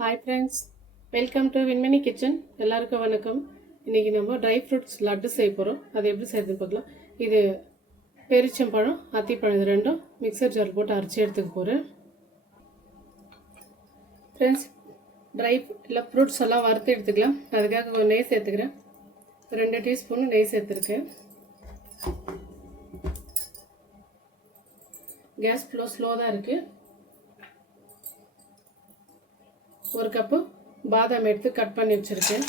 Hi friends, welcome to Vinmani kitchen. எல்லாருக்கும் வணக்கம். இன்றைக்கி நம்ம ட்ரை ஃப்ரூட்ஸ் லட்டு செய்ய போகிறோம். அது எப்படி செய்யறதுன்னு பார்க்கலாம். இது பேரிச்சம்பழம், அத்திப்பழம், இது ரெண்டும் மிக்சர் ஜார் போட்டு அரைச்சி எடுத்துக்க போகிறேன். ஃப்ரெண்ட்ஸ், ட்ரை இல்லை ஃப்ரூட்ஸ் எல்லாம் வறுத்து எடுத்துக்கலாம். அதுக்காக கொஞ்சம் நெய் சேர்த்துக்கிறேன். 2 டீஸ்பூன் நெய் சேர்த்துருக்கேன். கேஸ் ஃப்ளோ ஸ்லோ தான் இருக்குது. 1 கப்பு பாதாம் எடுத்து கட் பண்ணி வச்சுருக்கேன்.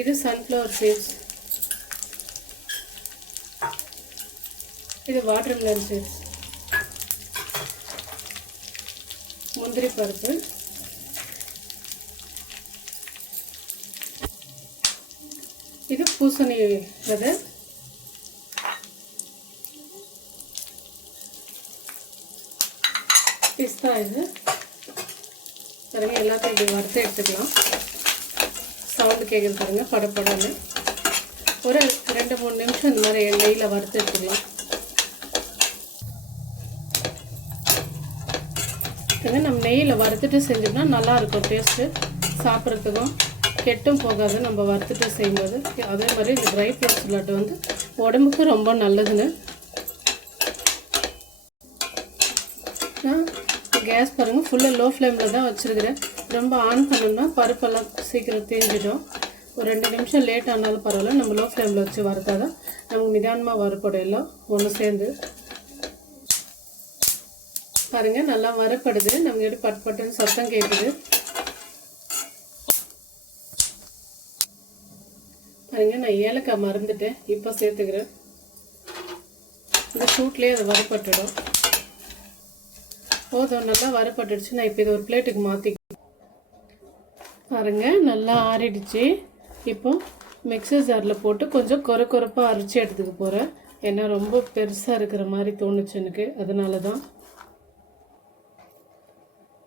இது சன்ஃப்ளவர் சீட்ஸ், இது வாட்டர்மெலன் சீட்ஸ், முந்திரி பருப்பு, இது பூசணி விதை, பிஸ்தா. இது பாருங்க, எல்லாத்தையும் இப்படி வறுத்து எடுத்துக்கலாம். சவுண்டு கேட்குது பாருங்க, படப்படன்னு. ஒரு 2-3 நிமிஷம் இந்த மாதிரி எண்ணெயில் வறுத்து எடுத்துக்கலாம். நம்ம நெய்யில் வறுத்துட்டு செஞ்சோம்னா நல்லாயிருக்கும் டேஸ்ட்டு, சாப்பிட்றதுக்கும் கெட்டும் போகாது. நம்ம வறுத்துட்டு செய்யும்போது அதே மாதிரி இந்த ட்ரை ஃப்ரூட்ஸ் லட்டு வந்து உடம்புக்கு ரொம்ப நல்லதுன்னு. கேஸ் பாருங்கள், ஃபுல்லாக லோ ஃப்ளேமில் தான் வச்சுருக்கிறேன். ரொம்ப ஆன் பண்ணோம்னா பருப்பெல்லாம் சீக்கிரம் தேஞ்சிடும். ஒரு 2 நிமிஷம் லேட் ஆனாலும் பரவாயில்ல, நம்ம லோ ஃப்ளேமில் வச்சு வறுத்தாதான் நமக்கு நிதானமாக வறுப்படும். எல்லாம் ஒன்று சேர்ந்து பாருங்கள், நல்லா வறுப்படுது. நமக்கு எப்படி பட் பட்டுன்னு சத்தம் கேட்குது பாருங்க. நான் ஏலக்காய் மறந்துட்டேன், இப்போ சேர்த்துக்கிறேன். இந்த சூட்லேயே அதை வறுப்பட்டுடும். போதும், நல்லா வறுப்பட்டுடுச்சு. நான் இப்போ இதை ஒரு பிளேட்டுக்கு மாற்றி பாருங்க, நல்லா ஆறிடுச்சு. இப்போ மிக்சர் ஜாரில் போட்டு கொஞ்சம் கொரப்பாக அரைச்சி எடுத்துக்க போகிறேன். ஏன்னா ரொம்ப பெருசாக இருக்கிற மாதிரி தோணுச்சு எனக்கு, அதனால தான்.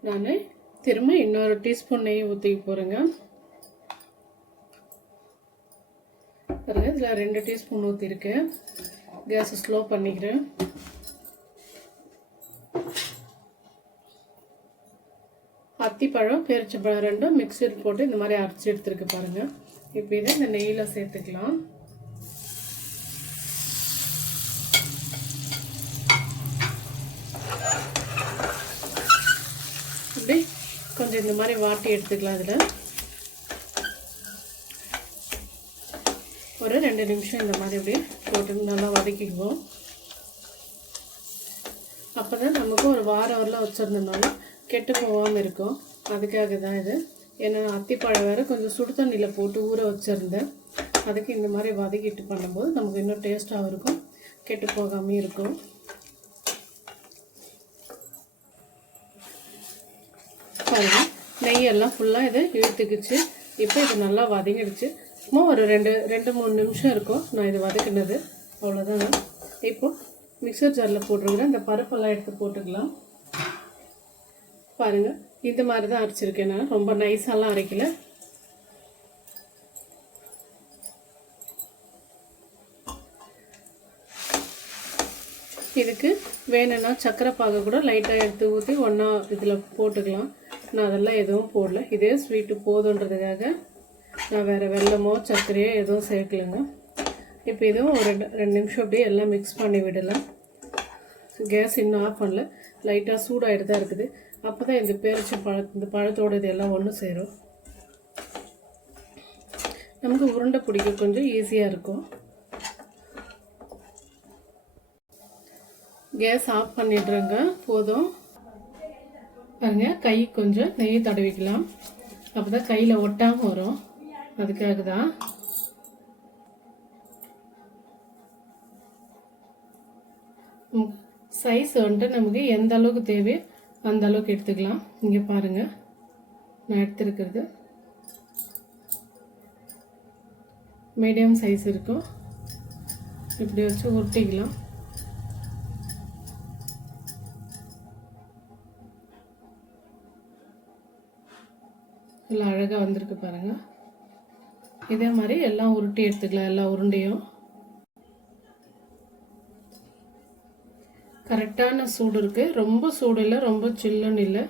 நான் திரும்ப இன்னொரு டீஸ்பூன் நெய் ஊற்றிக்க போகிறேங்க. பாருங்க, இதில் 2 டீஸ்பூன் ஊற்றிருக்கேன். கேஸை ஸ்லோ பண்ணிக்கிறேன். அத்திப்பழம், பேரிச்சம்பழம் ரெண்டும் மிக்சர் போட்டு இந்த மாதிரி அரைச்சி எடுத்துருக்கு பாருங்கள். இப்போ இதை இந்த நெய்யில் சேர்த்துக்கலாம். இப்படி கொஞ்சம் இந்த மாதிரி வாட்டி எடுத்துக்கலாம். அதில் ஒரு 2 நிமிஷம் இந்த மாதிரி அப்படியே போட்டு நல்லா வதக்கிக்குவோம். அப்போ தான் நமக்கு ஒரு வாரம் வரலாம் வச்சுருந்தோம்னாலும் கெட்டு போகாமல் இருக்கும். அதுக்காக தான் இது. ஏன்னா அத்திப்பழம் வேறு கொஞ்சம் சுடு தண்ணியில் போட்டு ஊற வச்சுருந்தேன். அதுக்கு இந்த மாதிரி வதக்கிட்டு பண்ணும்போது நமக்கு இன்னும் டேஸ்ட்டாகவும் இருக்கும், கெட்டு போகாமல் இருக்கும். பாருங்கள், நெய்யெல்லாம் ஃபுல்லாக இதை இழுத்துக்குச்சு. இப்போ இது நல்லா வதங்கிடுச்சு. சும்மா ஒரு 2-3 நிமிஷம் இருக்கும் நான் இது வதக்கினது, அவ்வளோதாங்க. இப்போது மிக்சர் ஜாரில் போட்டுருக்குறேன். இந்த பருப்பெல்லாம் எடுத்து போட்டுக்கலாம். பாருங்கள், இந்த மாதிரி தான் அரைச்சிருக்கேன். நான் ரொம்ப நைஸாலாம் அரைக்கல. இதுக்கு வேணும்னா சர்க்கரை பாகு கூட லைட்டாக எடுத்து ஊற்றி ஒன்றா இதில் போட்டுக்கலாம். நான் அதெல்லாம் எதுவும் போடல. இதே ஸ்வீட்டு போதுன்றதுக்காக நான் வேறு வெல்லமோ சர்க்கரையோ எதுவும் சேர்க்கலைங்க. இப்போ இதுவும் ஒரு 2 நிமிஷம் அப்படியே எல்லாம் மிக்ஸ் பண்ணி விடலாம். கேஸ் இன்னும் ஆஃப் பண்ணல, லைட்டாக சூடாகிட்டு தான் இருக்குது. அப்போ தான் இந்த இந்த பழத்தோடு இது எல்லாம் ஒன்று சேரும். நமக்கு உருண்டை பிடிக்க கொஞ்சம் ஈஸியாக இருக்கும். கேஸ் ஆஃப் பண்ணிடுறேங்க, போதும். பாருங்க, கை கொஞ்சம் நெய் தடவிக்கலாம். அப்போ தான் கையில் ஒட்டாமல் வரும், அதுக்காக தான். சைஸ் வந்துட்டு நமக்கு எந்த அளவுக்கு தேவையோ அந்த அளவுக்கு எடுத்துக்கலாம். இங்கே பாருங்கள், நான் எடுத்துருக்கிறது மீடியம் சைஸ் இருக்கும். இப்படி வச்சு உருட்டிக்கலாம். நல்லா அழகாக வந்திருக்கு பாருங்கள். இதே மாதிரி எல்லாம் உருட்டி எடுத்துக்கலாம். எல்லா உருண்டையும் கரெக்டான சூடு இருக்குது. ரொம்ப சூடு இல்லை, ரொம்ப சில்லுன்னு இல்லை.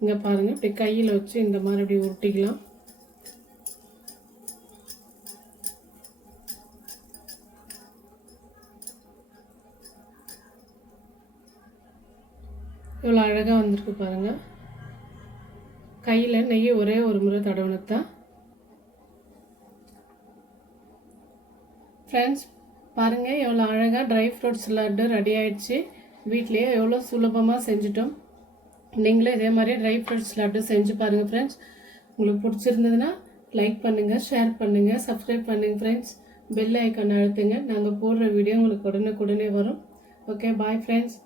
இங்கே பாருங்கள், இப்படி கையில் வச்சு இந்த மாதிரி இப்படி உருட்டிக்கலாம். இவ்வளோ அழகாக வந்திருக்கு பாருங்கள். கையில் நெய் ஒரே ஒரு முறை தடவினத்தான். ஃப்ரெண்ட்ஸ் பாருங்கள், எவ்வளோ அழகாக ட்ரை ஃப்ரூட்ஸ் லட்டு ரெடி ஆகிடுச்சு. வீட்லேயே எவ்வளோ சுலபமாக செஞ்சுட்டோம். நீங்களும் இதே மாதிரி ட்ரை ஃப்ரூட்ஸ் லட்டு செஞ்சு பாருங்கள் ஃப்ரெண்ட்ஸ். உங்களுக்கு பிடிச்சிருந்ததுன்னா லைக் பண்ணுங்கள், ஷேர் பண்ணுங்கள், சப்ஸ்கிரைப் பண்ணுங்கள் ஃப்ரெண்ட்ஸ். பெல் ஐக்கான் அழுத்துங்க. நாங்கள் போடுற வீடியோ உங்களுக்கு உடனே வரும். Okay, bye friends.